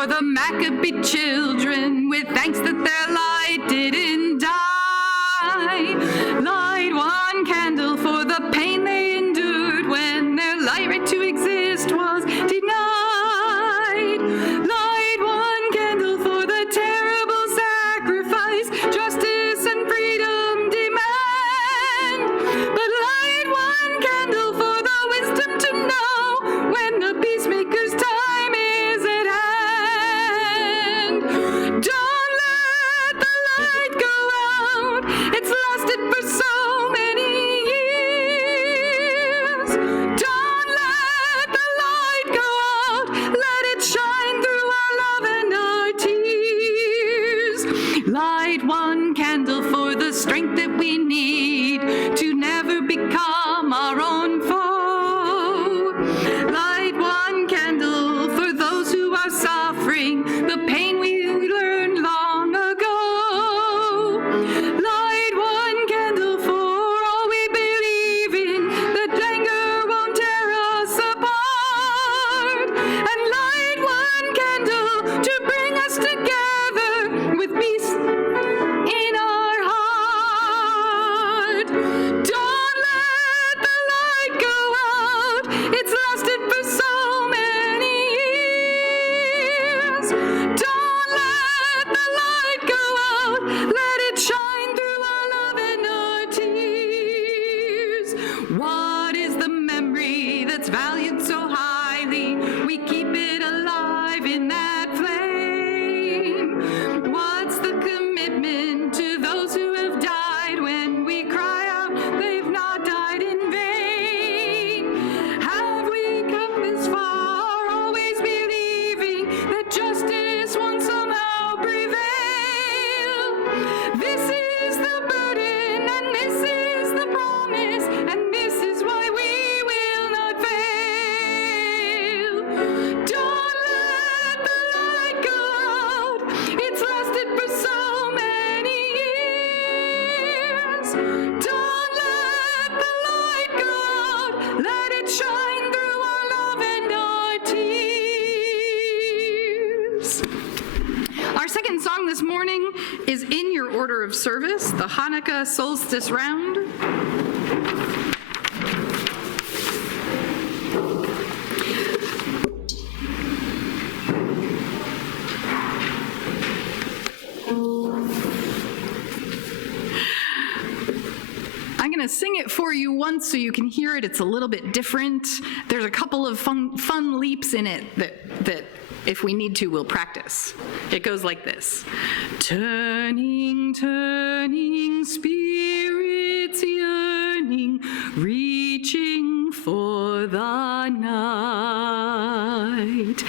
for the Maccabee children, with thanks that their light didn't die. Light one candle for the pain they endured when their light right to exist was denied. Light one candle for the terrible sacrifice justice and freedom demand. But light one candle for the wisdom to know when the peacemaker's time is at hand. Don't let the light go out. It's lasted for so many years. Don't let the light go out. Let it shine through our love and our tears. Light one candle for the strength that we need to never become our own foe. Light one candle for those who are suffering the pain we learned long ago. Light one candle for all we believe in, that anger won't tear us apart. And light one candle to bring us together with peace in our heart. Don't let the light go out. It's lasted for so many years. Don't let the light go out. Let it shine through our love and our tears. What is the memory that's valued so highly? We keep it alive in that flame. What's the commitment to those who have died when we cry out they've not died in vain? Have we come this far, always believing that justice won't somehow prevail? This is the burden, and this is the promise, and this is why we will not fail. Don't let the light go out. It's lasted for so many years. Don't let the light go out. Let it shine through our love and our tears. Our second song this morning is in your order of service, the Hanukkah Solstice Round. I'm going to sing it for you once so you can hear it. It's a little bit different. There's a couple of fun leaps in it that if we need to, we'll practice. It goes like this. Turning, turning, spirits yearning, reaching for the night.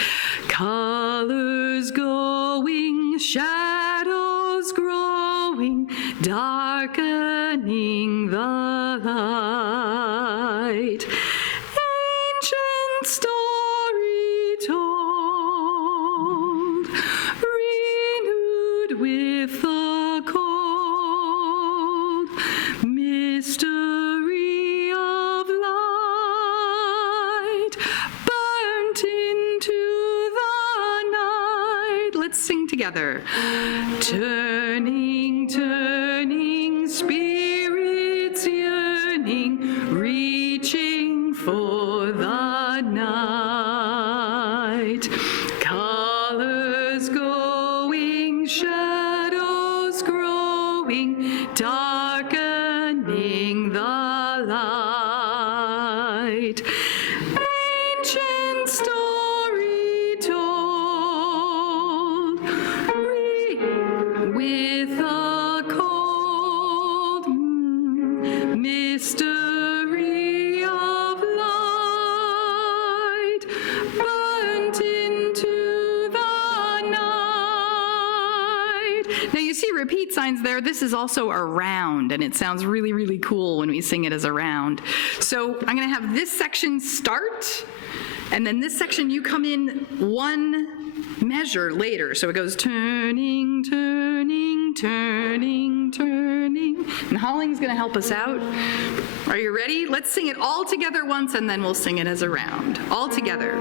Colors going, shadows growing, darkening the light. Ancient story told, renewed with the cold mystery of light, burnt into the night. Let's sing together. Turning, turning, spirits yearning, reaching for the night. Colors going, shadows growing, darkening the light. Ancient story told, with a cold mystery of light, burnt into the night. Now you see repeat signs there. This is also a round, and it sounds really, really cool when we sing it as a round. So I'm going to have this section start, and then this section you come in one measure later. So it goes turning, turning, turning, turning. And Holling's going to help us out. Are you ready? Let's sing it all together once, and then we'll sing it as a round. All together.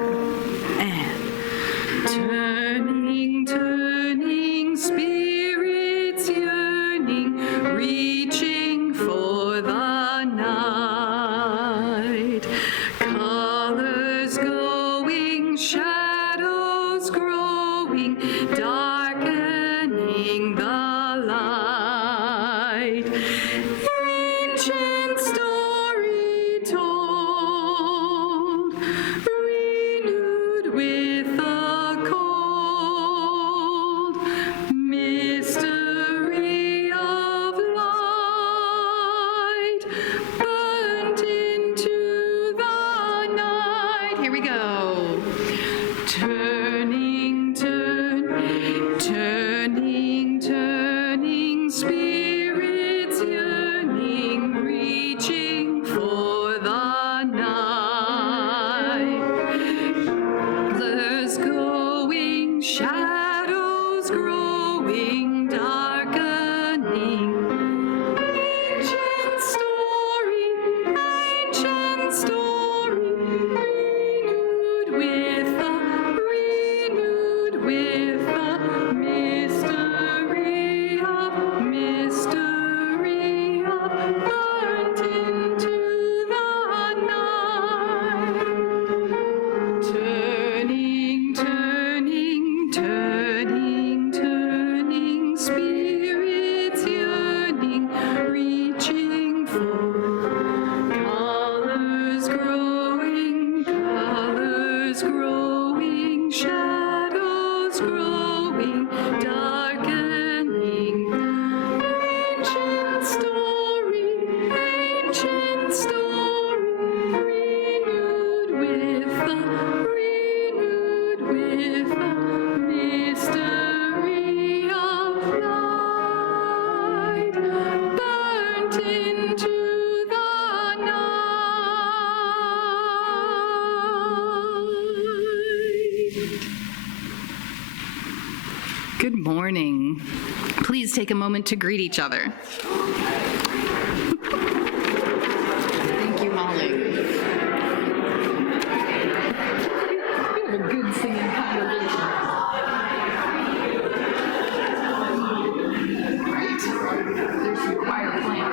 And turning. turning, spirits yearning, reaching for the night. Colors going, shadows growing, darkening the light. Ancient story told, renewed with a cold mystery of light, burnt into the night. Here we go. Turning, turning, spirits yearning, reaching for the night. Colors going, shadows growing, darkening. Ancient story, renewed with a mystery of burnt into the night. Turning, spirits yearning, reaching for colors growing, shadows growing, darkening. Ancient story, renewed with a mystery of light, burnt into the night. Good morning. Please take a moment to greet each other. Thank you, Molly. You have a good singing congregation. Right. There's some choir playing.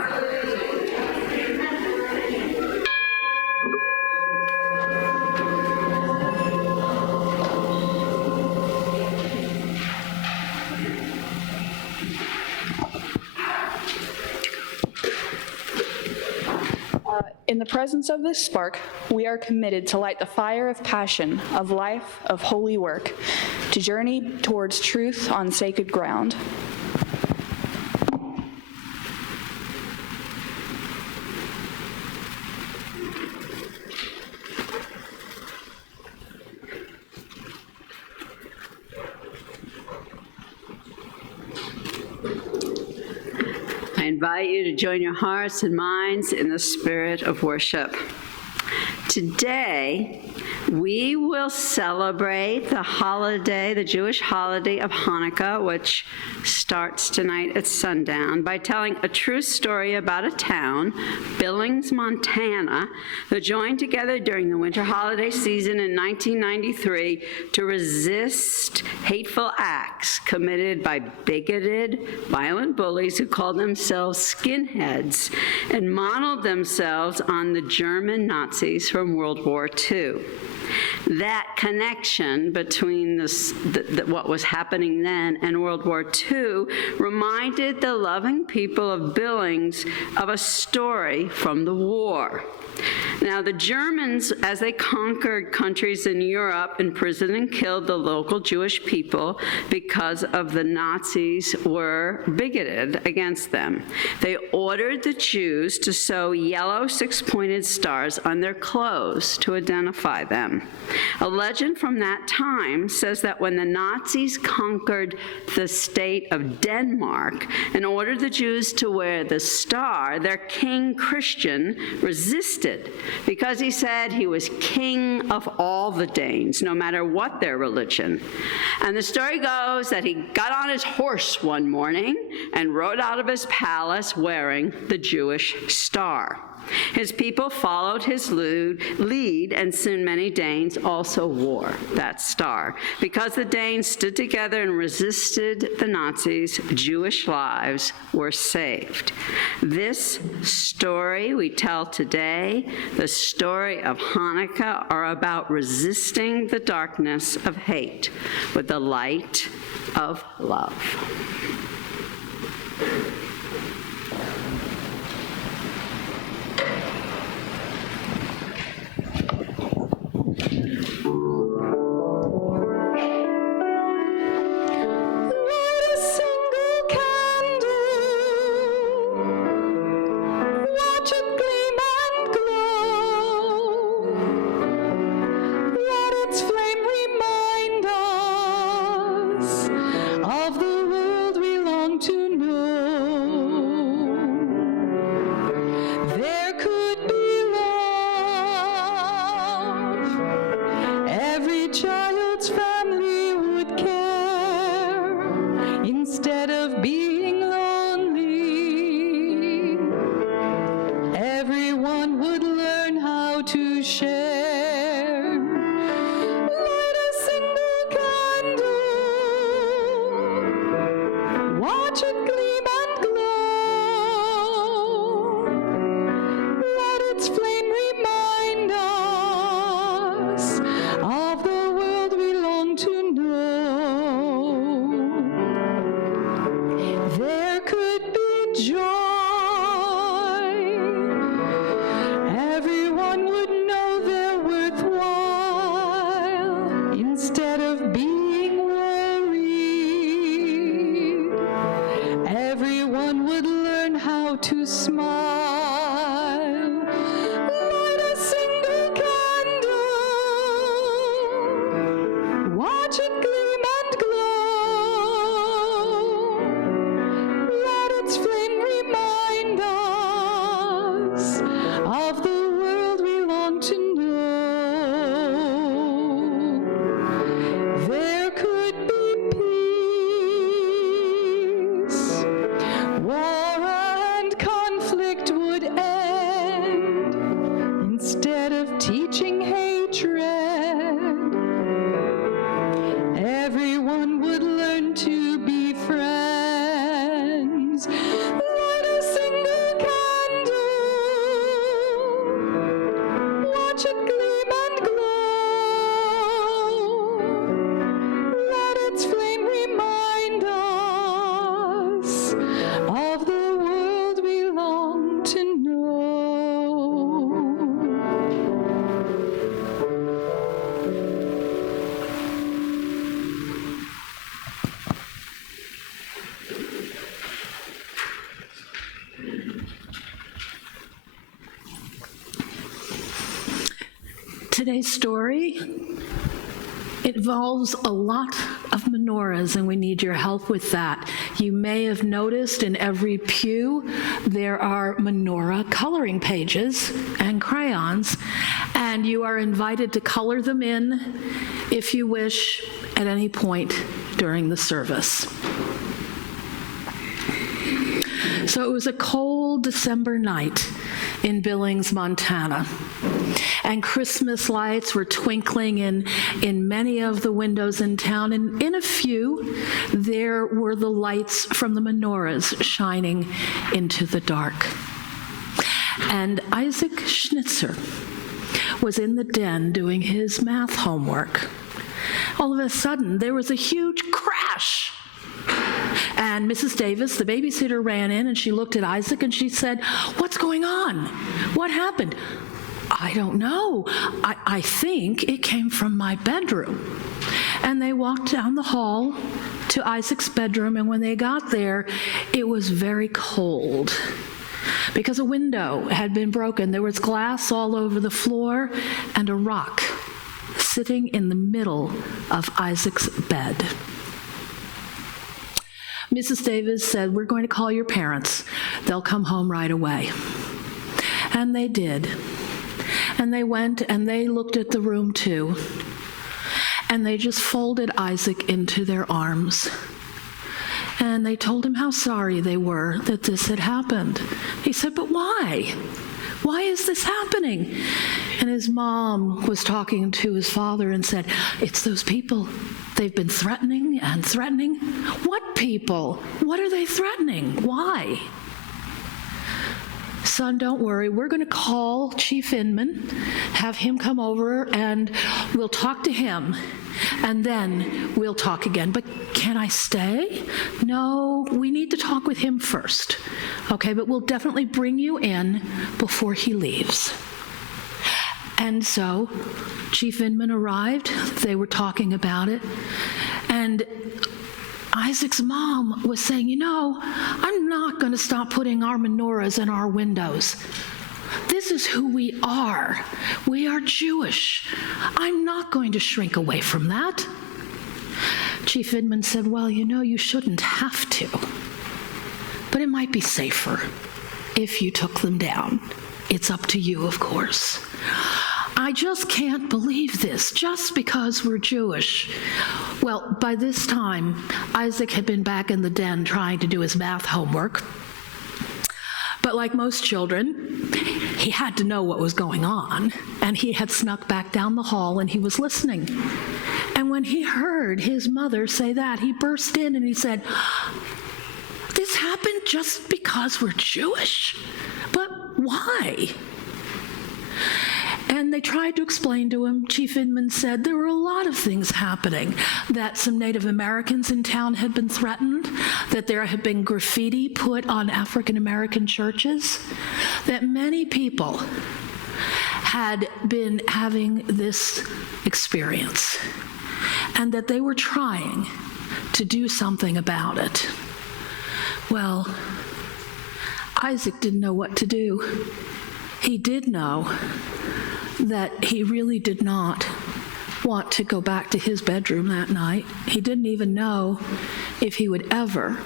In the presence of this spark, we are committed to light the fire of passion, of life, of holy work, to journey towards truth on sacred ground. I invite you to join your hearts and minds in the spirit of worship. Today, we will celebrate the holiday, the Jewish holiday of Hanukkah, which starts tonight at sundown, by telling a true story about a town, Billings, Montana, that joined together during the winter holiday season in 1993 to resist hateful acts committed by bigoted, violent bullies who called themselves skinheads and modeled themselves on the German Nazis from World War II. That connection between what was happening then and World War II reminded the loving people of Billings of a story from the war. Now, the Germans, as they conquered countries in Europe, imprisoned and killed the local Jewish people because of the Nazis were bigoted against them. They ordered the Jews to sew yellow six-pointed stars on their clothes to identify them. A legend from that time says that when the Nazis conquered the state of Denmark and ordered the Jews to wear the star, their king Christian resisted because he said he was king of all the Danes, no matter what their religion. And the story goes that he got on his horse one morning and rode out of his palace wearing the Jewish star. His people followed his lead, and soon many Danes also wore that star. Because the Danes stood together and resisted the Nazis, Jewish lives were saved. This story we tell today, the story of Hanukkah, are about resisting the darkness of hate with the light of love. Today's story involves a lot of menorahs, and we need your help with that. You may have noticed in every pew there are menorah coloring pages and crayons, and you are invited to color them in if you wish at any point during the service. So it was a cold December night in Billings, Montana, and Christmas lights were twinkling in many of the windows in town, and in a few, there were the lights from the menorahs shining into the dark. And Isaac Schnitzer was in the den doing his math homework. All of a sudden, there was a huge crash. And Mrs. Davis, the babysitter, ran in and she looked at Isaac and she said, "What's going on? What happened?" "I don't know. I think it came from my bedroom." And they walked down the hall to Isaac's bedroom, and when they got there, it was very cold because a window had been broken. There was glass all over the floor and a rock sitting in the middle of Isaac's bed. Mrs. Davis said, "We're going to call your parents. They'll come home right away." And they did. And they went and they looked at the room too. And they just folded Isaac into their arms. And they told him how sorry they were that this had happened. He said, "But why? Why is this happening? And his mom was talking to his father and said, it's those people. They've been threatening and threatening. What people? What are they threatening? Why? Son, don't worry. We're going to call Chief Inman, have him come over, and we'll talk to him, and then we'll talk again. But can I stay? No, we need to talk with him first. Okay, but we'll definitely bring you in before he leaves. And so Chief Inman arrived. They were talking about it. And Isaac's mom was saying, I'm not going to stop putting our menorahs in our windows. This is who we are. We are Jewish. I'm not going to shrink away from that. Chief Inman said, well, you shouldn't have to. But it might be safer if you took them down. It's up to you, of course. I just can't believe this, just because we're Jewish. Well, by this time, Isaac had been back in the den trying to do his math homework. But like most children, he had to know what was going on, and he had snuck back down the hall and he was listening. And when he heard his mother say that, he burst in and he said, this happened just because we're Jewish? But why? And they tried to explain to him. Chief Inman said there were a lot of things happening, that some Native Americans in town had been threatened, that there had been graffiti put on African American churches, that many people had been having this experience, and that they were trying to do something about it. Well, Isaac didn't know what to do. He did know that he really did not want to go back to his bedroom that night. He didn't even know if he would ever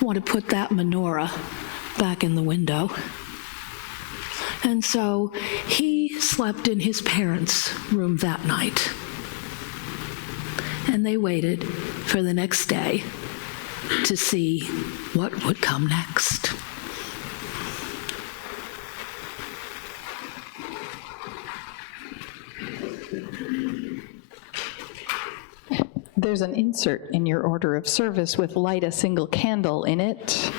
want to put that menorah back in the window. And so he slept in his parents' room that night. And they waited for the next day to see what would come next. There's an insert in your order of service with light a single candle in it.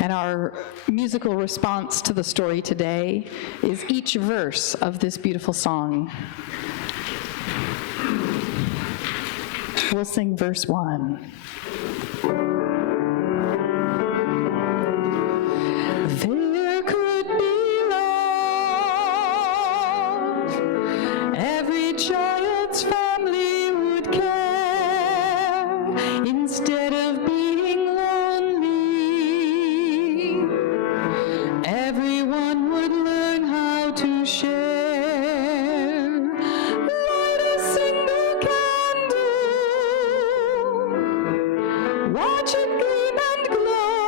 And our musical response to the story today is each verse of this beautiful song. We'll sing verse 1. There could be love, every child's family would care. Instead of being lonely, everyone would learn how to share. Light a single candle, watch it gleam and glow.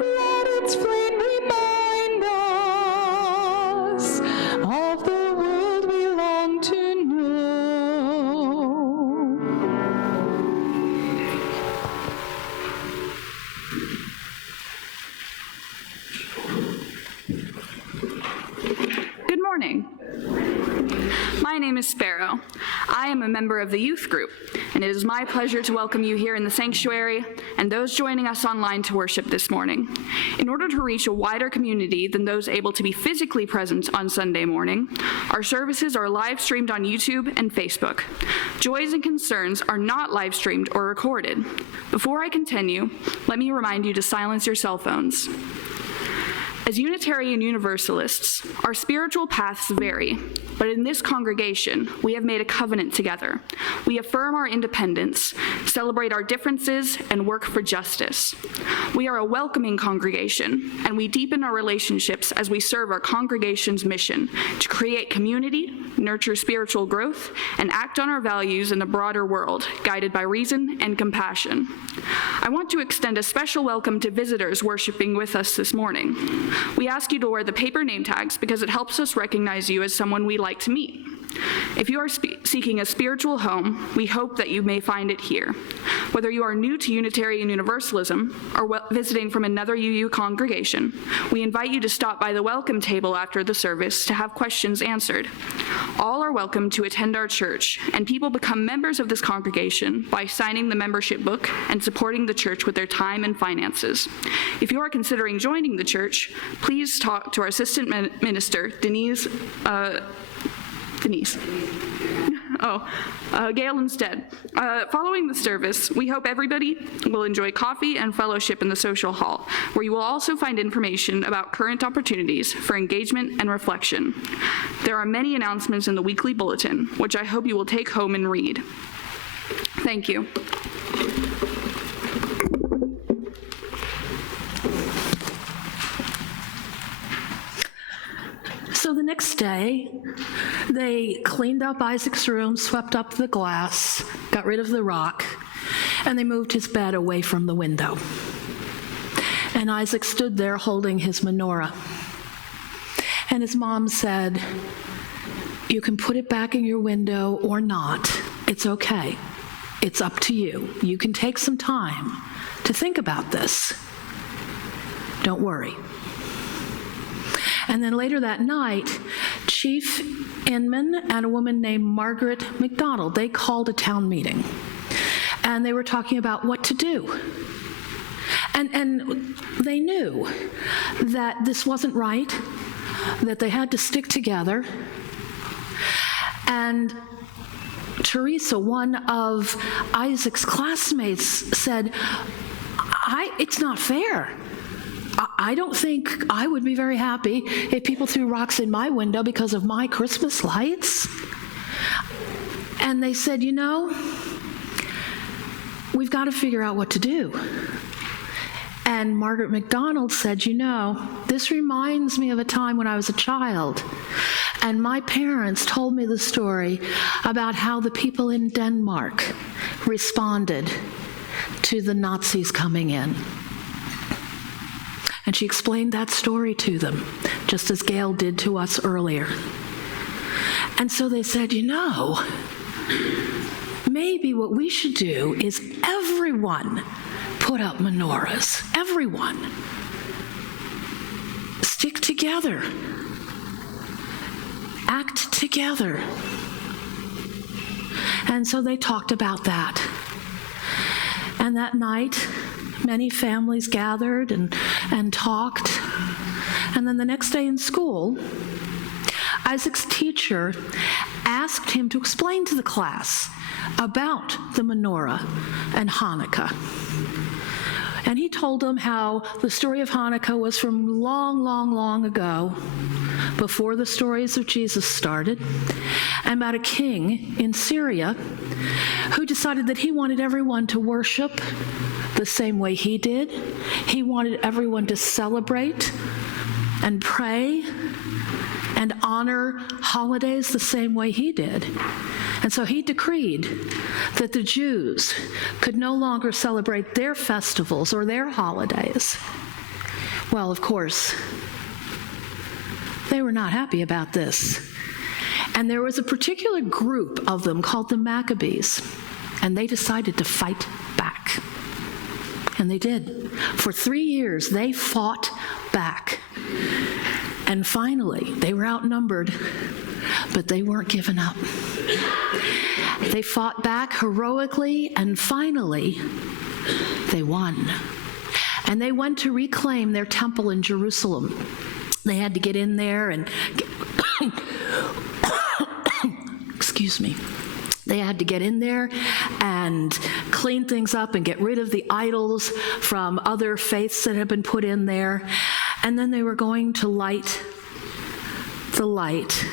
Let its flame remind us of the world we long to know. Good morning. My name is Sparrow. I am a member of the youth group, and it is my pleasure to welcome you here in the sanctuary and those joining us online to worship this morning. In order to reach a wider community than those able to be physically present on Sunday morning, our services are live streamed on YouTube and Facebook. Joys and concerns are not live streamed or recorded. Before I continue, let me remind you to silence your cell phones. As Unitarian Universalists, our spiritual paths vary, but in this congregation, we have made a covenant together. We affirm our independence, celebrate our differences, and work for justice. We are a welcoming congregation, and we deepen our relationships as we serve our congregation's mission to create community, nurture spiritual growth, and act on our values in the broader world, guided by reason and compassion. I want to extend a special welcome to visitors worshiping with us this morning. We ask you to wear the paper name tags because it helps us recognize you as someone we like to meet. If you are seeking a spiritual home, we hope that you may find it here. Whether you are new to Unitarian Universalism or visiting from another UU congregation, we invite you to stop by the welcome table after the service to have questions answered. All are welcome to attend our church, and people become members of this congregation by signing the membership book and supporting the church with their time and finances. If you are considering joining the church, please talk to our assistant minister, Gail instead. Following the service, we hope everybody will enjoy coffee and fellowship in the social hall, where you will also find information about current opportunities for engagement and reflection. There are many announcements in the weekly bulletin, which I hope you will take home and read. Thank you. So the next day, they cleaned up Isaac's room, swept up the glass, got rid of the rock, and they moved his bed away from the window. And Isaac stood there holding his menorah. And his mom said, "You can put it back in your window or not. It's okay. It's up to you. You can take some time to think about this. Don't worry." And then later that night, Chief Inman and a woman named Marguerite McDonald, they called a town meeting. And they were talking about what to do. And they knew that this wasn't right, that they had to stick together. And Teresa, one of Isaac's classmates, said, it's not fair. I don't think I would be very happy if people threw rocks in my window because of my Christmas lights. And they said, we've got to figure out what to do. And Margaret McDonald said, this reminds me of a time when I was a child, and my parents told me the story about how the people in Denmark responded to the Nazis coming in. And she explained that story to them, just as Gail did to us earlier. And so they said, maybe what we should do is everyone put up menorahs. Everyone. Stick together. Act together. And so they talked about that. And that night, many families gathered and talked. And then the next day in school, Isaac's teacher asked him to explain to the class about the menorah and Hanukkah. And he told them how the story of Hanukkah was from long, long, long ago, before the stories of Jesus started, and about a king in Syria who decided that he wanted everyone to worship the same way he did. He wanted everyone to celebrate and pray and honor holidays the same way he did. And so he decreed that the Jews could no longer celebrate their festivals or their holidays. Well, of course, they were not happy about this. And there was a particular group of them called the Maccabees, and they decided to fight back. And they did. For 3 years, they fought back. And finally, they were outnumbered, but they weren't giving up. They fought back heroically, and finally, they won. And they went to reclaim their temple in Jerusalem. They had to get in there and excuse me. They had to get in there and clean things up and get rid of the idols from other faiths that had been put in there. And then they were going to light the light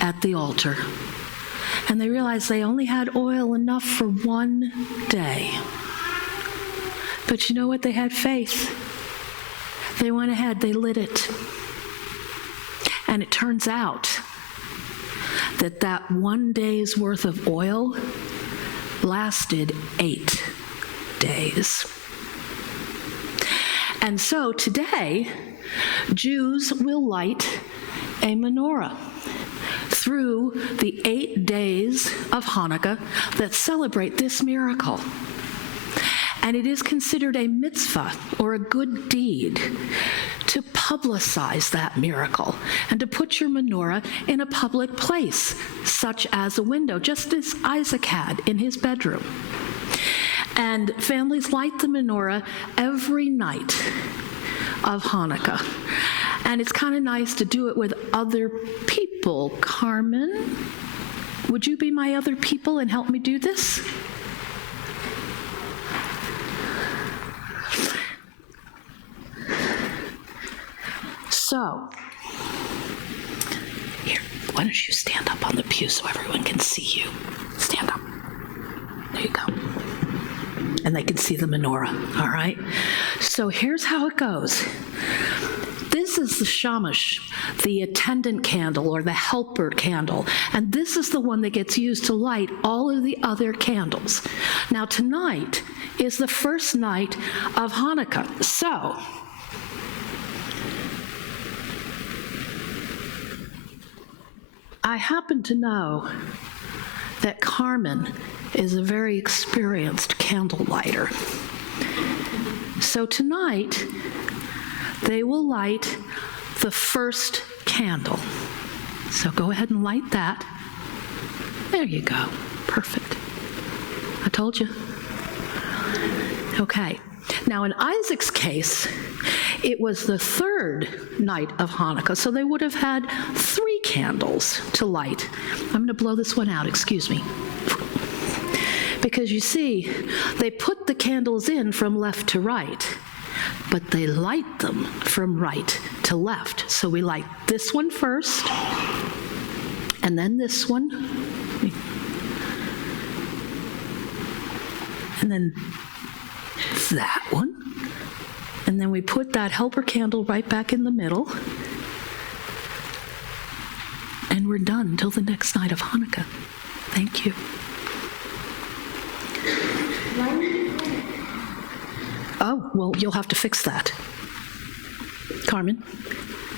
at the altar. And they realized they only had oil enough for 1 day. But you know what? They had faith. They went ahead, they lit it. And it turns out that 1 day's worth of oil lasted 8 days. And so today, Jews will light a menorah through the 8 days of Hanukkah that celebrate this miracle. And it is considered a mitzvah, or a good deed, to publicize that miracle and to put your menorah in a public place, such as a window, just as Isaac had in his bedroom. And families light the menorah every night of Hanukkah. And it's kind of nice to do it with other people. Carmen, would you be my other people and help me do this? So, here, why don't you stand up on the pew so everyone can see you? Stand up. There you go. And they can see the menorah, all right? So here's how it goes. This is the shamash, the attendant candle or the helper candle, and this is the one that gets used to light all of the other candles. Now tonight is the first night of Hanukkah, so I happen to know that Carmen is a very experienced candle lighter. So tonight, they will light the first candle. So go ahead and light that. There you go. Perfect. I told you. Okay. Now, in Isaac's case, it was the third night of Hanukkah, so they would have had 3 candles to light. I'm going to blow this one out, excuse me. Because you see, they put the candles in from left to right, but they light them from right to left. So we light this one first, and then this one, and then that one, and then we put that helper candle right back in the middle, and we're done until the next night of Hanukkah. Thank you. Oh, well, you'll have to fix that. Carmen,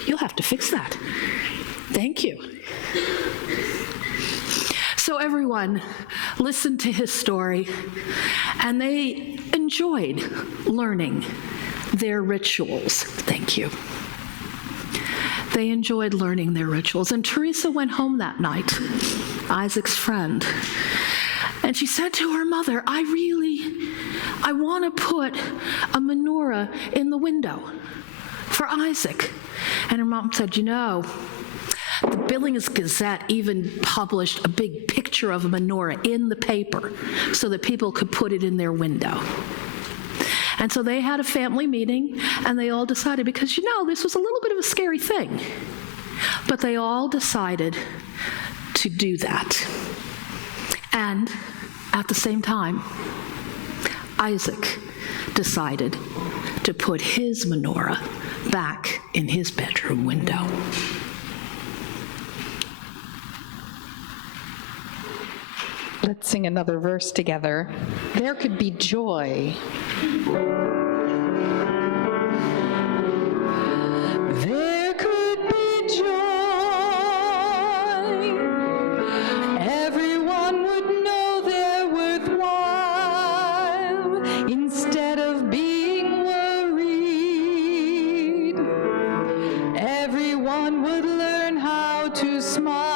you'll have to fix that. Thank you. So everyone listened to his story, and they enjoyed learning their rituals. Thank you. They enjoyed learning their rituals. And Teresa went home that night, Isaac's friend, and she said to her mother, I want to put a menorah in the window for Isaac. And her mom said, the Billings Gazette even published a big picture of a menorah in the paper so that people could put it in their window. And so they had a family meeting, and they all decided, because this was a little bit of a scary thing, but they all decided to do that. And at the same time, Isaac decided to put his menorah back in his bedroom window. Let's sing another verse together. There could be joy. There could be joy. Everyone would know they're worthwhile instead of being worried. Everyone would learn how to smile.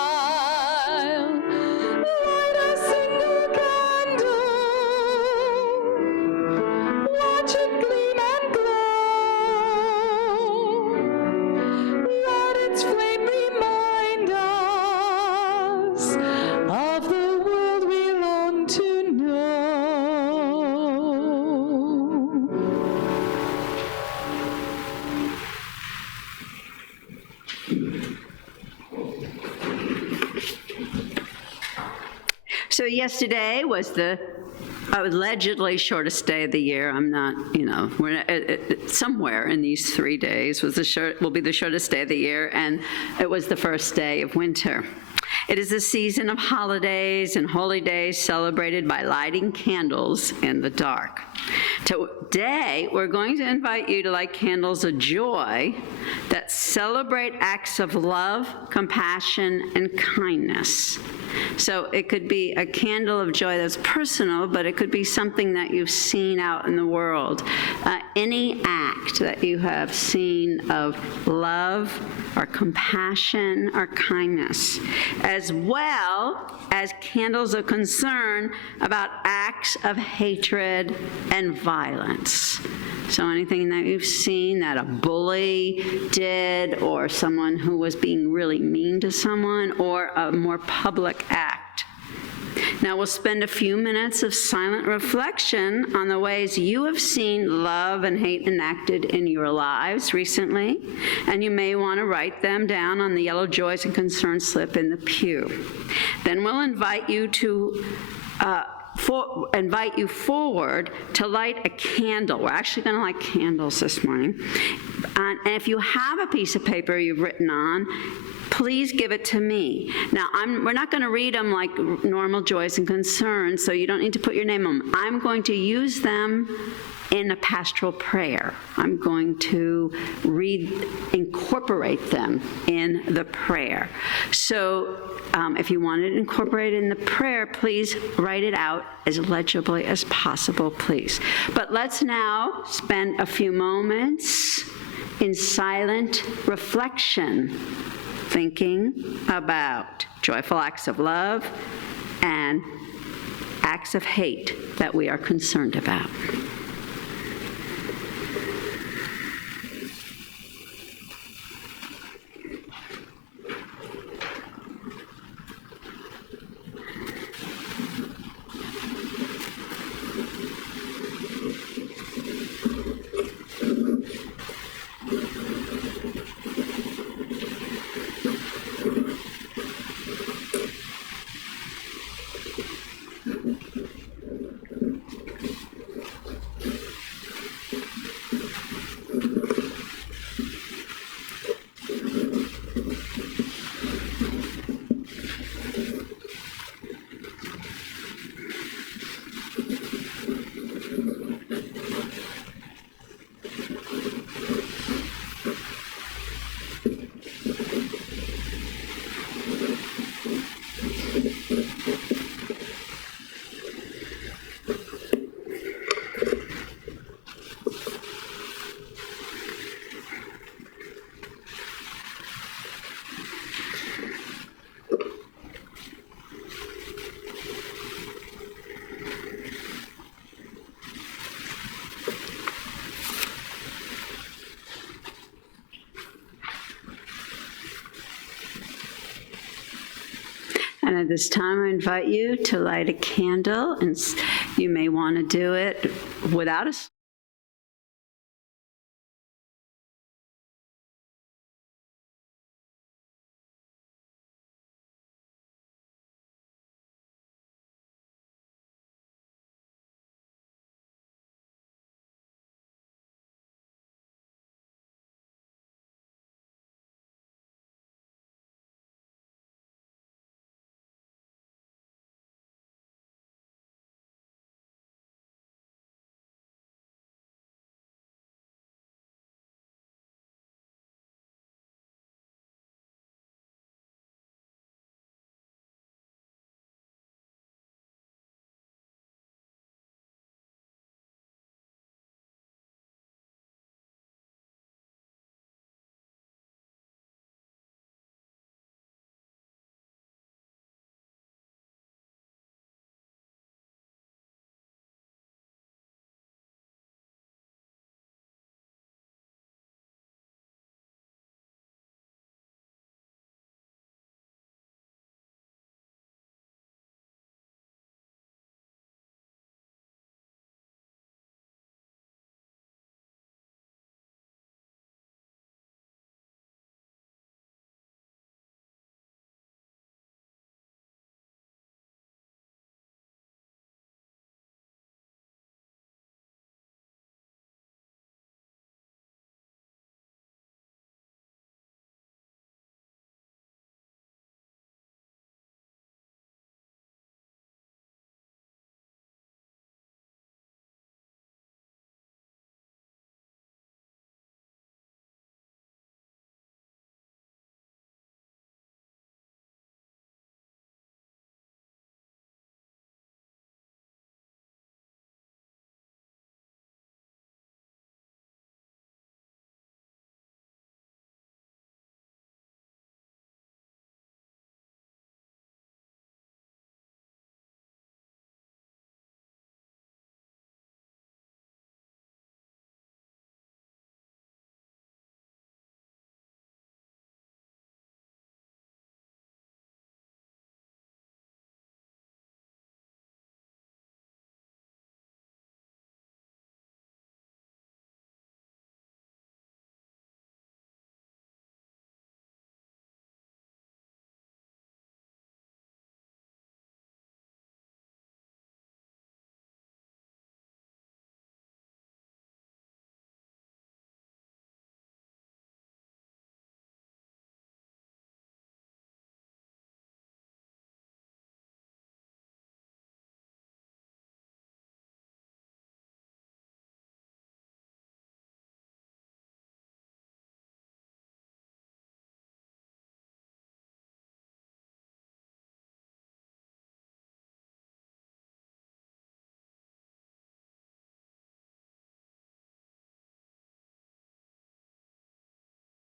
So yesterday was the allegedly shortest day of the year. I'm not, somewhere in these 3 days will be the shortest day of the year, and it was the first day of winter. It is a season of holidays and holy days celebrated by lighting candles in the dark. Today, we're going to invite you to light candles of joy that celebrate acts of love, compassion, and kindness. So it could be a candle of joy that's personal, but it could be something that you've seen out in the world. Any act that you have seen of love or compassion or kindness, as well as candles of concern about acts of hatred and violence. So anything that you've seen that a bully did, or someone who was being really mean to someone, or a more public act. Now we'll spend a few minutes of silent reflection on the ways you have seen love and hate enacted in your lives recently, and you may want to write them down on the yellow joys and concerns slip in the pew. Then we'll invite you forward to light a candle. We're actually going to light candles this morning. And if you have a piece of paper you've written on, please give it to me. Now, we're not going to read them like normal joys and concerns, so you don't need to put your name on them. I'm going to use them in a pastoral prayer. I'm going to incorporate them in the prayer. So if you want it incorporated in the prayer, please write it out as legibly as possible, please. But let's now spend a few moments in silent reflection, thinking about joyful acts of love and acts of hate that we are concerned about. And at this time, I invite you to light a candle, and you may want to do it without a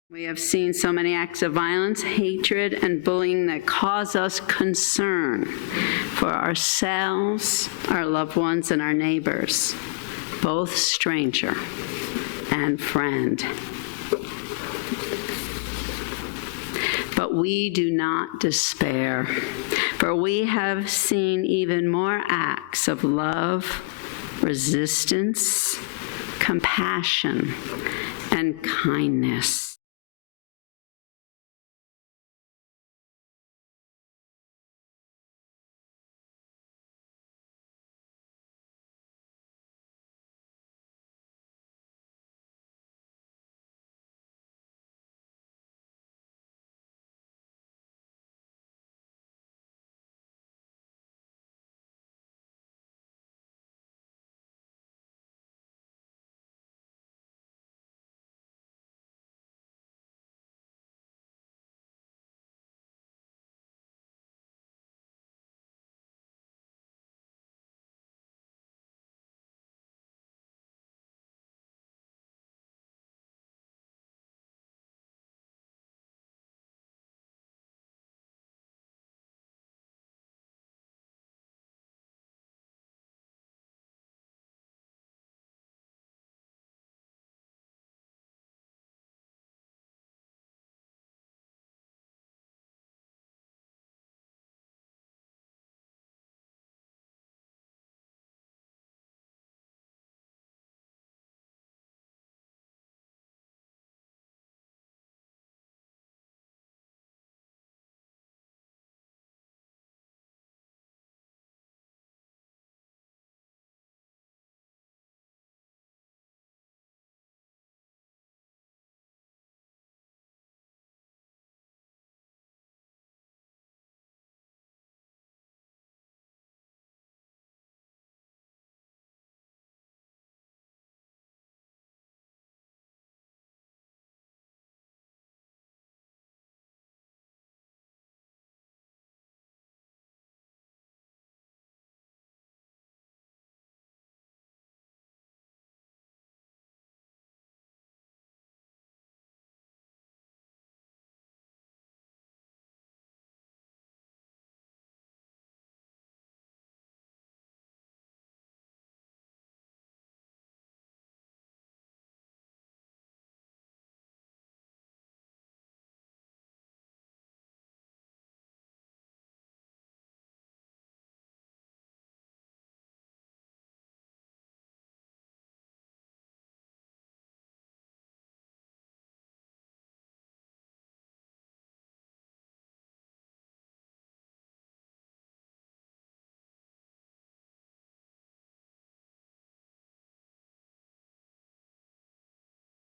We have seen so many acts of violence, hatred, and bullying that cause us concern for ourselves, our loved ones, and our neighbors, both stranger and friend. But we do not despair, for we have seen even more acts of love, resistance, compassion, and kindness.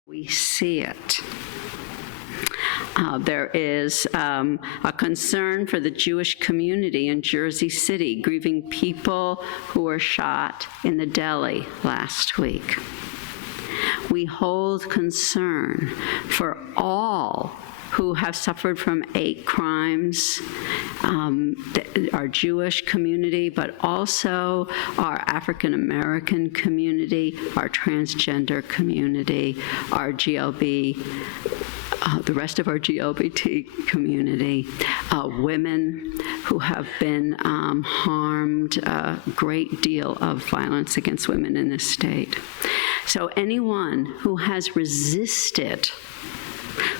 We see it. There is a concern for the Jewish community in Jersey City, grieving people who were shot in the deli last week. We hold concern for all who have suffered from hate crimes, our Jewish community, but also our African American community, our transgender community, our GLB, the rest of our GLBT community, women who have been harmed, a great deal of violence against women in this state. So anyone who has resisted,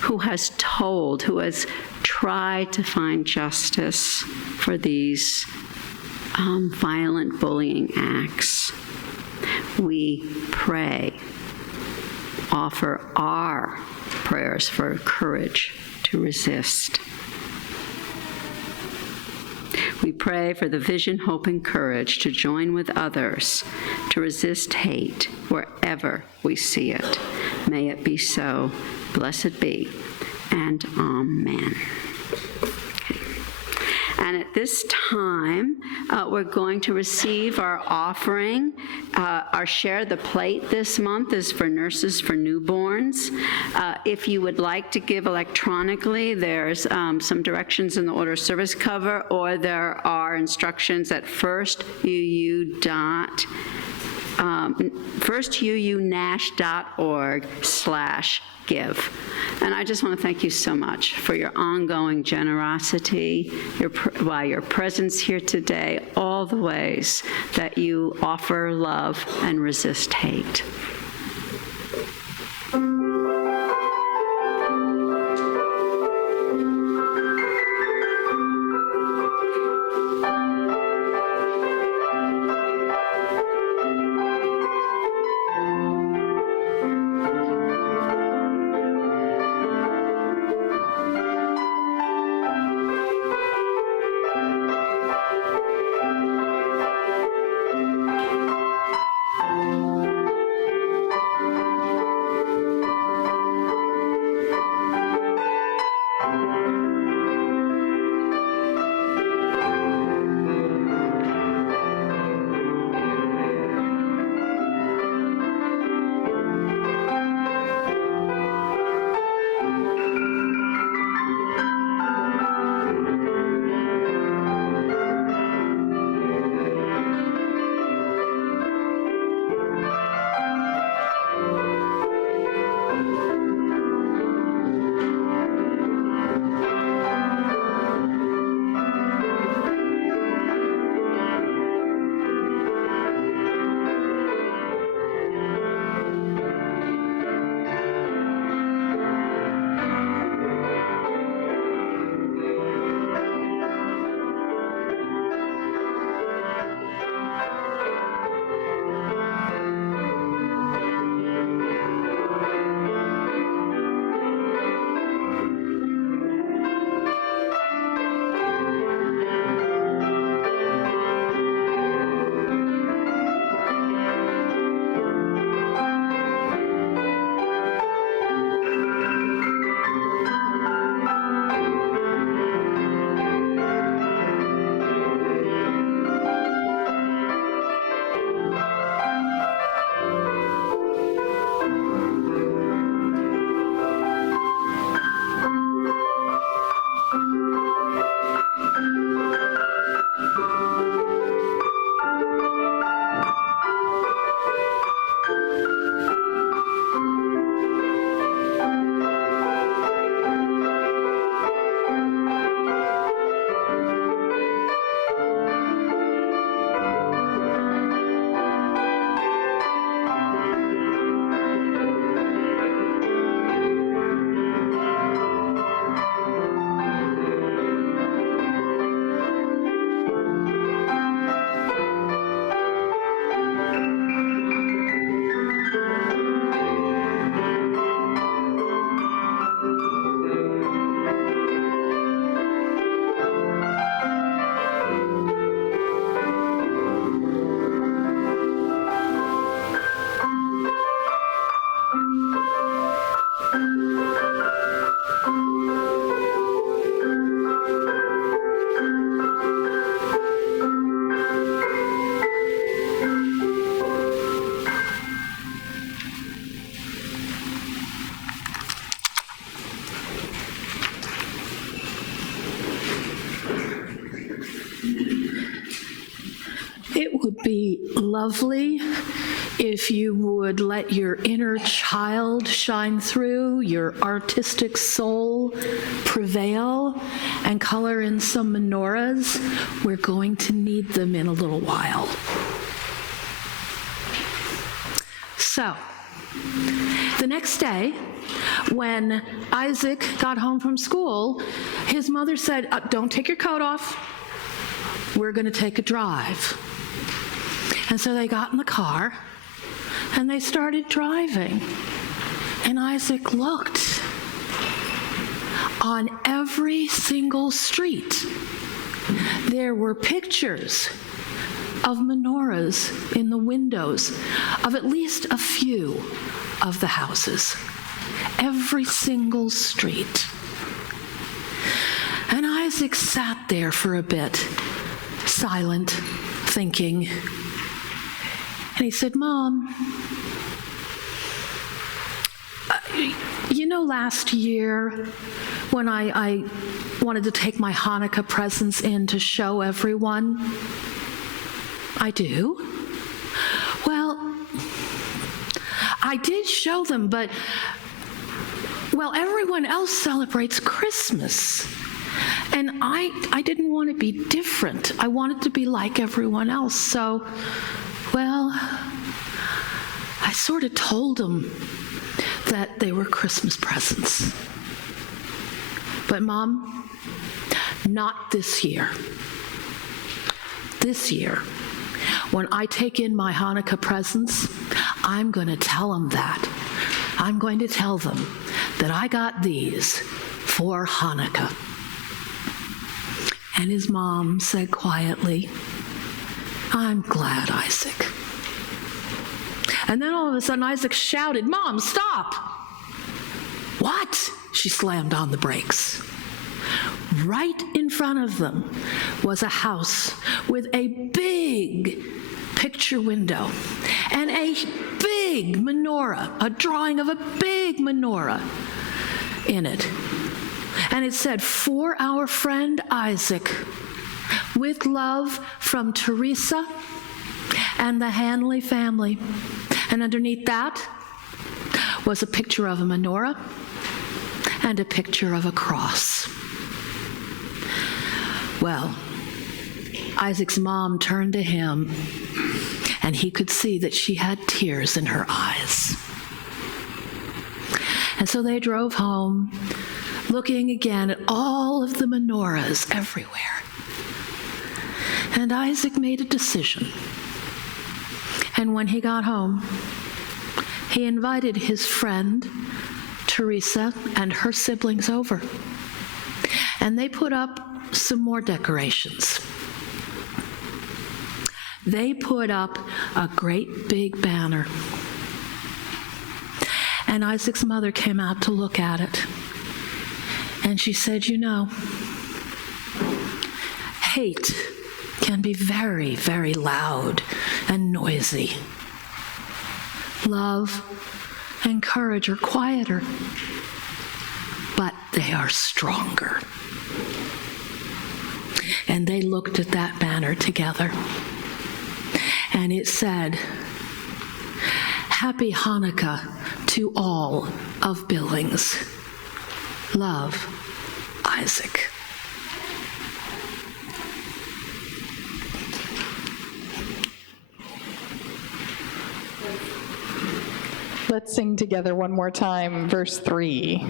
who has told, who has tried to find justice for these violent bullying acts, we pray, offer our prayers for courage to resist. We pray for the vision, hope, and courage to join with others to resist hate wherever we see it. May it be so. Blessed be, and amen. And at this time, we're going to receive our offering. Our Share the Plate this month is for Nurses for Newborns. If you would like to give electronically, there's some directions in the order of service cover, or there are instructions at firstuu.org. firstuunash.org/give. And I just want to thank you so much for your ongoing generosity, your presence here today, all the ways that you offer love and resist hate. Be lovely if you would let your inner child shine through, your artistic soul prevail, and color in some menorahs. We're going to need them in a little while. So, the next day, when Isaac got home from school, his mother said, "Don't take your coat off. We're going to take a drive." And so they got in the car, and they started driving. And Isaac looked. On every single street, there were pictures of menorahs in the windows of at least a few of the houses. Every single street. And Isaac sat there for a bit, silent, thinking. And he said, "Mom, you know last year when I wanted to take my Hanukkah presents in to show everyone?" "I do." "Well, I did show them, but, well, everyone else celebrates Christmas. And I didn't want to be different. I wanted to be like everyone else. So, well, I sort of told them that they were Christmas presents. But, Mom, not this year. This year, when I take in my Hanukkah presents, I'm going to tell them that. I'm going to tell them that I got these for Hanukkah. And his mom said quietly, "I'm glad, Isaac." And then all of a sudden Isaac shouted, "Mom, stop!" "What?" She slammed on the brakes. Right in front of them was a house with a big picture window and a big menorah, a drawing of a big menorah in it. And it said, "For our friend Isaac, with love from Teresa and the Hanley family." And underneath that was a picture of a menorah and a picture of a cross. Well, Isaac's mom turned to him, and he could see that she had tears in her eyes. And so they drove home, looking again at all of the menorahs everywhere. And Isaac made a decision. And when he got home, he invited his friend, Teresa, and her siblings over. And they put up some more decorations. They put up a great big banner. And Isaac's mother came out to look at it. And she said, "You know, hate can be very, very loud and noisy. Love and courage are quieter, but they are stronger." And they looked at that banner together. And it said, "Happy Hanukkah to all of Billings. Love, Isaac." Let's sing together one more time, verse 3.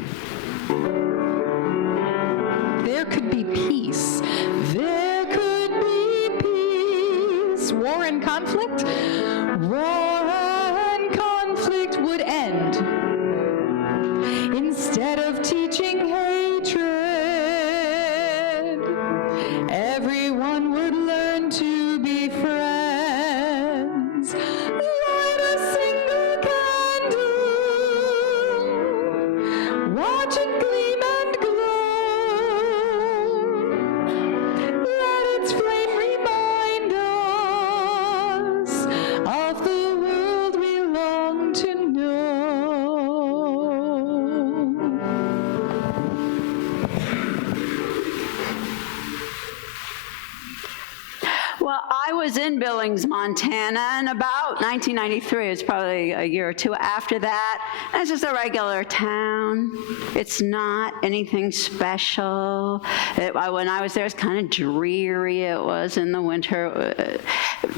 There could be peace. There could be peace. War and conflict? War and conflict would end. Instead of teaching hatred, everyone would learn to be friends. Light a single candle, watch it gleam and glow. Let its flame remind us of the world we long to know. Well, I was in Billings, Montana, in about 1993. It's probably a year or two after that. And it's just a regular town. It's not anything special. When I was there, it was kind of dreary. It was in the winter.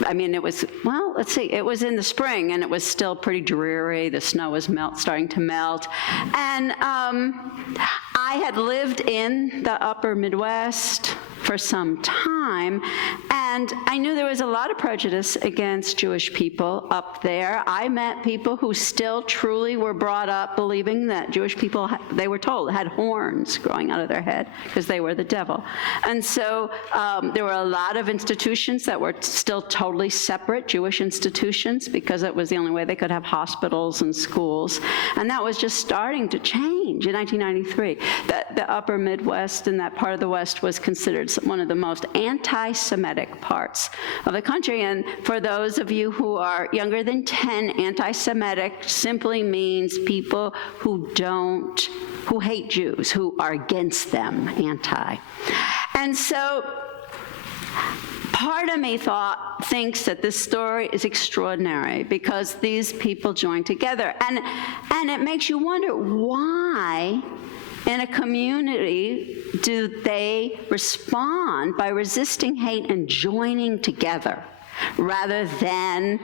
It was, well, let's see. It was in the spring, and it was still pretty dreary. The snow was starting to melt. And I had lived in the upper Midwest for some time, and I knew there was a lot of prejudice against Jewish people up there. I met people who still truly were brought up believing that Jewish people, they were told, had horns growing out of their head because they were the devil. And so there were a lot of institutions that were still totally separate, Jewish institutions, because it was the only way they could have hospitals and schools. And that was just starting to change in 1993. The upper Midwest and that part of the West was considered one of the most anti-Semitic parts of the country. And for those of you who are younger than 10, anti-Semitic simply means people who hate Jews, who are against them, anti. And so part of me thought thinks that this story is extraordinary because these people joined together. And it makes you wonder, why in a community do they respond by resisting hate and joining together, rather than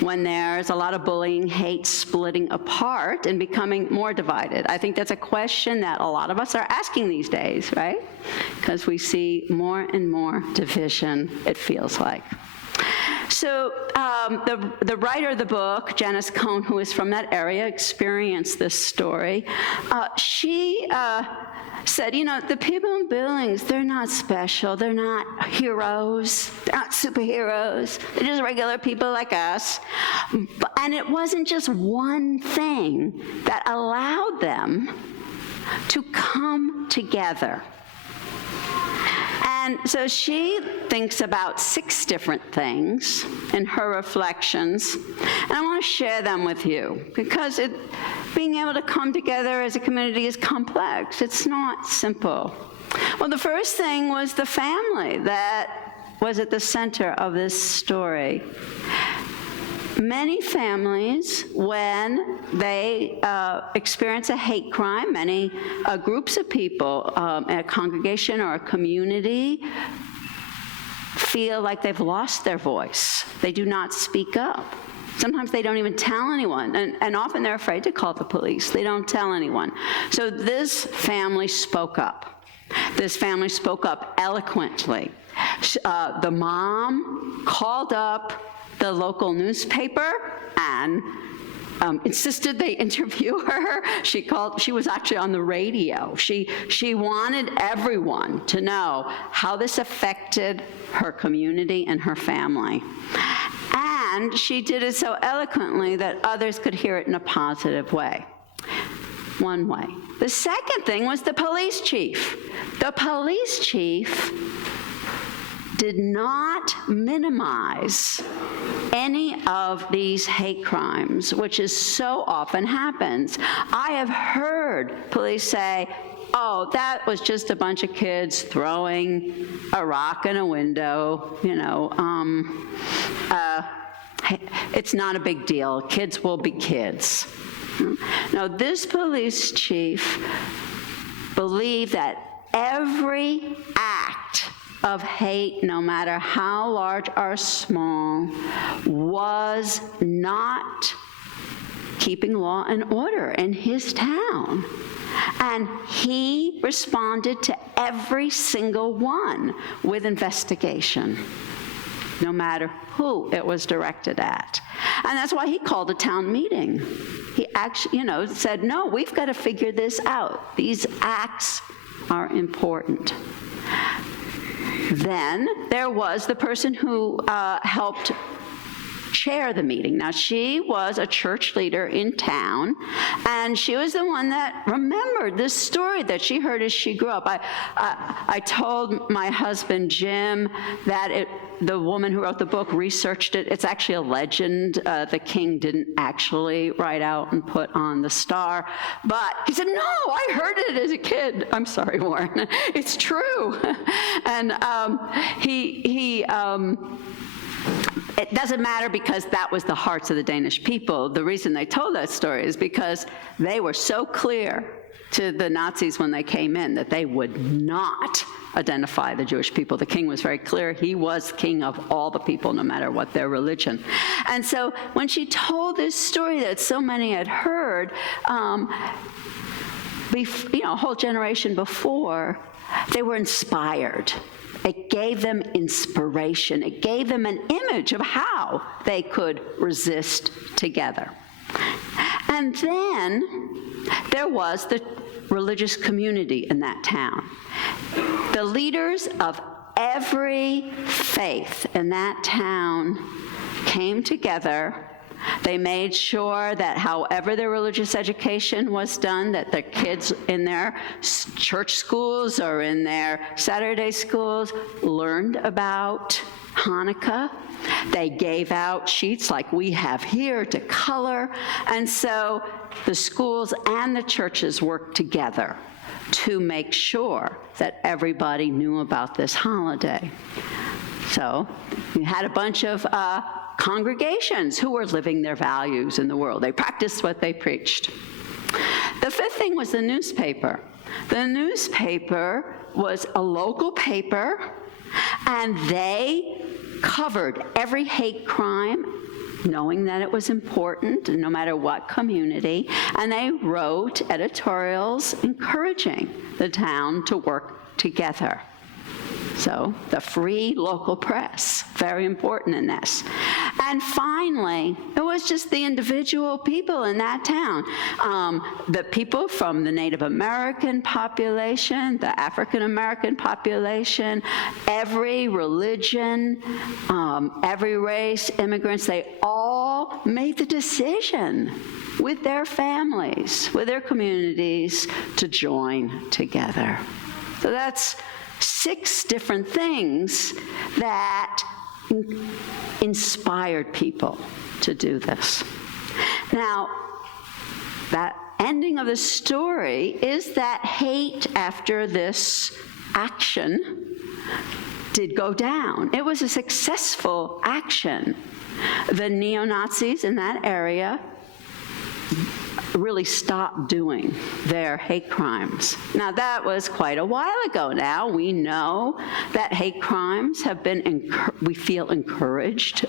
when there's a lot of bullying, hate, splitting apart and becoming more divided? I think that's a question that a lot of us are asking these days, right? Because we see more and more division, it feels like. So the writer of the book, Janice Cohn, who is from that area, experienced this story. She said, the people in Billings, they're not special. They're not heroes. They're not superheroes. They're just regular people like us. And it wasn't just one thing that allowed them to come together. And so she thinks about 6 different things in her reflections, and I want to share them with you, because being able to come together as a community is complex. It's not simple. Well, the first thing was the family that was at the center of this story. Many families, when they experience a hate crime, many groups of people, a congregation or a community, feel like they've lost their voice. They do not speak up. Sometimes they don't even tell anyone, and often they're afraid to call the police. They don't tell anyone. So this family spoke up. This family spoke up eloquently. The mom called up the local newspaper and insisted they interview her. She was actually on the radio. She wanted everyone to know how this affected her community and her family. And she did it so eloquently that others could hear it in a positive way. One way. The second thing was the police chief. The police chief did not minimize any of these hate crimes, which is so often happens. I have heard police say, oh, that was just a bunch of kids throwing a rock in a window, it's not a big deal. Kids will be kids. Now, this police chief believed that every act of hate, no matter how large or small, was not keeping law and order in his town. And he responded to every single one with investigation, no matter who it was directed at. And that's why he called a town meeting. He actually, said, no, we've got to figure this out. These acts are important. Then there was the person who helped chair the meeting. Now, she was a church leader in town, and she was the one that remembered this story that she heard as she grew up. I told my husband, Jim, that the woman who wrote the book researched it. It's actually a legend. The king didn't actually write out and put on the star. But he said, no, I heard it as a kid. I'm sorry, Warren. It's true. And it doesn't matter, because that was the hearts of the Danish people. The reason they told that story is because they were so clear to the Nazis when they came in that they would not identify the Jewish people. The king was very clear. He was king of all the people, no matter what their religion. And so when she told this story that so many had heard, a whole generation before, they were inspired. It gave them inspiration. It gave them an image of how they could resist together. And then there was the religious community in that town. The leaders of every faith in that town came together. They made sure that however their religious education was done, that their kids in their church schools or in their Saturday schools learned about Hanukkah. They gave out sheets like we have here to color. And so the schools and the churches worked together to make sure that everybody knew about this holiday. So you had a bunch of congregations who were living their values in the world. They practiced what they preached. The fifth thing was the newspaper. The newspaper was a local paper, and they covered every hate crime, knowing that it was important, no matter what community, and they wrote editorials encouraging the town to work together. So the free local press, very important in this. And finally, it was just the individual people in that town. The people from the Native American population, the African American population, every religion, every race, immigrants, they all made the decision with their families, with their communities, to join together. So that's 6 different things that inspired people to do this. Now, that ending of the story is that hate after this action did go down. It was a successful action. The neo-Nazis in that area really stopped doing their hate crimes. Now, that was quite a while ago now. We know that hate crimes have been, we feel encouraged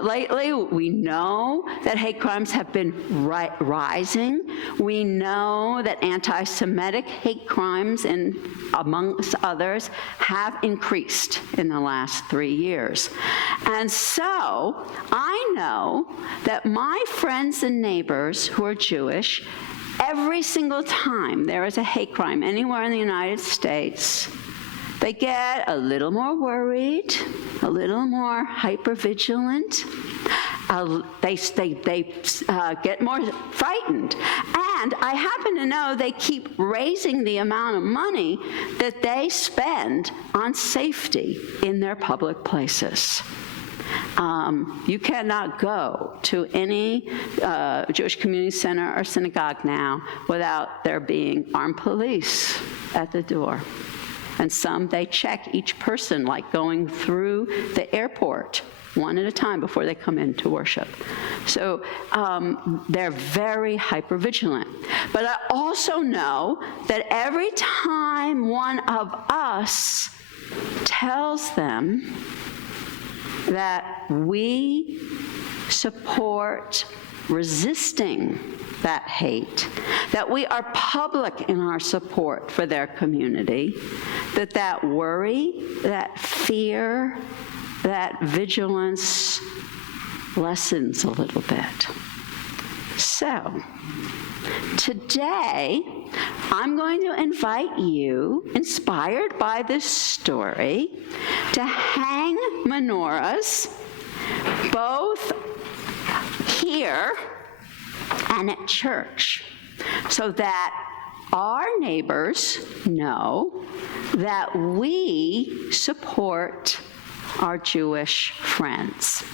lately. We know that hate crimes have been rising. We know that anti-Semitic hate crimes, amongst others, have increased in the last 3 years. And so, I know that my friends and neighbors who are Jewish, every single time there is a hate crime anywhere in the United States, they get a little more worried, a little more hypervigilant. They get more frightened. And I happen to know they keep raising the amount of money that they spend on safety in their public places. You cannot go to any Jewish community center or synagogue now without there being armed police at the door. And some, they check each person, like going through the airport, one at a time before they come in to worship. So they're very hypervigilant. But I also know that every time one of us tells them that we support resisting that hate, that we are public in our support for their community, that worry, that fear, that vigilance lessens a little bit. So, today, I'm going to invite you, inspired by this story, to hang menorahs, both here and at church, so that our neighbors know that we support our Jewish friends.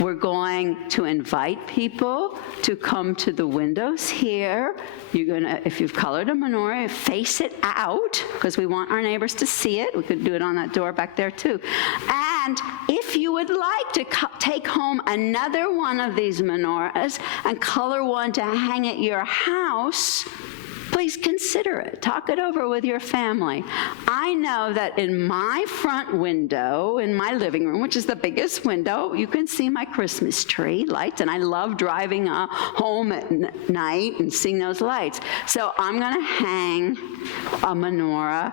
We're going to invite people to come to the windows here. You're gonna, if you've colored a menorah, face it out, because we want our neighbors to see it. We could do it on that door back there too. And if you would like to take home another one of these menorahs and color one to hang at your house, please consider it. Talk it over with your family. I know that in my front window, in my living room, which is the biggest window, you can see my Christmas tree lights, and I love driving home at night and seeing those lights. So I'm going to hang a menorah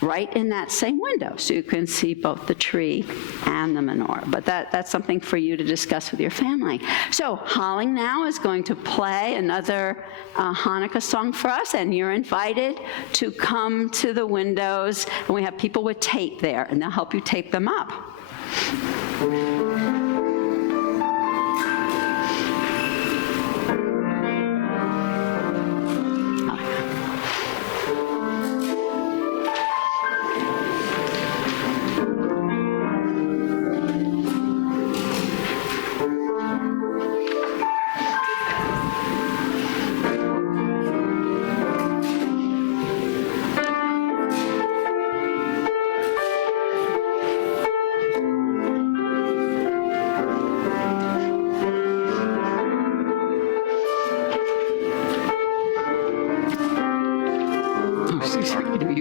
right in that same window, so you can see both the tree and the menorah. But that's something for you to discuss with your family. So Holling now is going to play another Hanukkah song for us, and you're invited to come to the windows, and we have people with tape there, and they'll help you tape them up.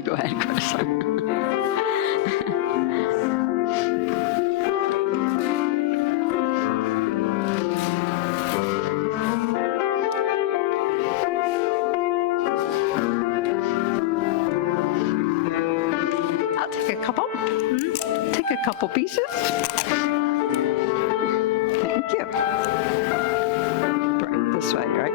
Go ahead, Chris. I'll take a couple. Take a couple pieces. Thank you. Right this way, right?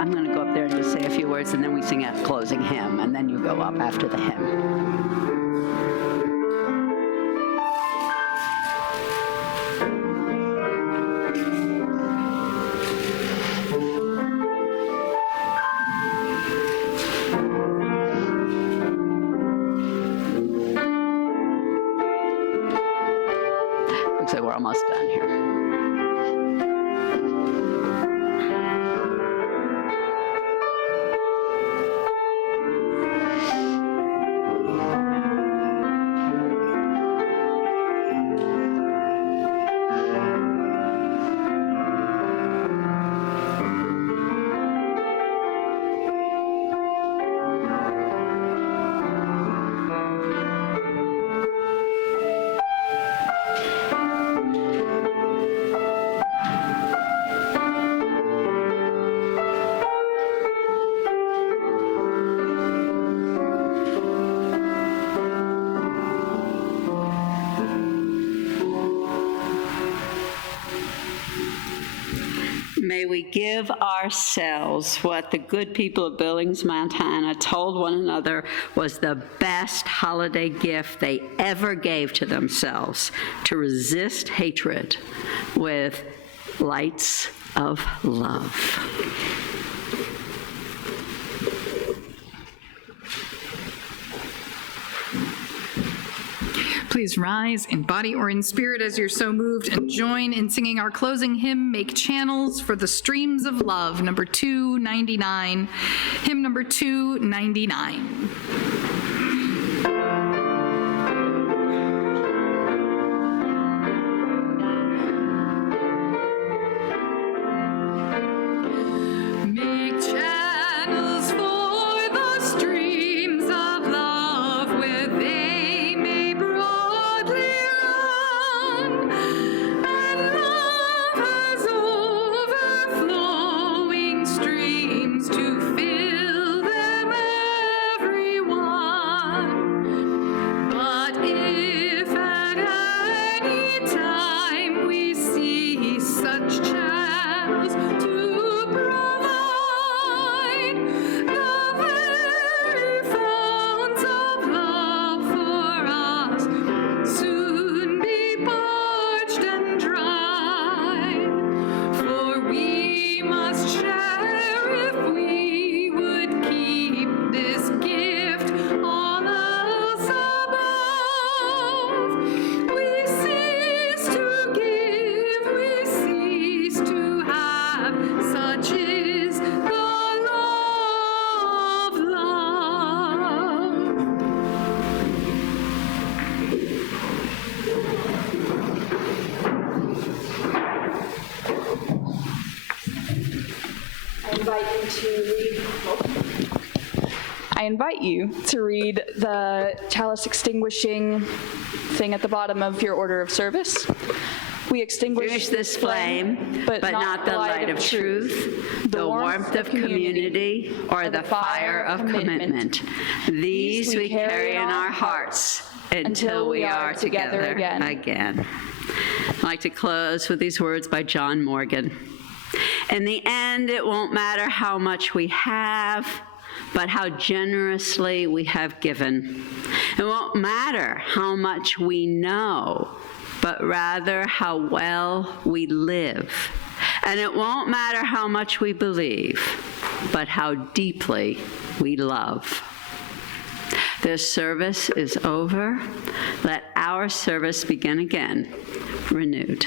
I'm going to go up there and just say a few words, and then we sing a closing hymn, and then you go up after the hymn. Looks like we're almost done here. May we give ourselves what the good people of Billings, Montana told one another was the best holiday gift they ever gave to themselves, to resist hatred with lights of love. Please rise in body or in spirit as you're so moved and join in singing our closing hymn, Make Channels for the Streams of Love, number 299, hymn number 299. Make channels for the streams of love where they may broadly run, and love has overflowing streams to fill them everyone. But if at any time we see such channels to provide, the very founts of love for us soon be parched and dry. For we must share if we would keep this gift on us above. We cease to give, we cease to have, such is the law of love. I invite you to read the chalice extinguishing thing at the bottom of your order of service. We extinguish this flame, but not the light of truth, the warmth of community, or the fire of commitment. These we carry in our hearts until we are together again. I'd like to close with these words by John Morgan. In the end, it won't matter how much we have, but how generously we have given. It won't matter how much we know, but rather how well we live. And it won't matter how much we believe, but how deeply we love. Their service is over. Let our service begin again, renewed.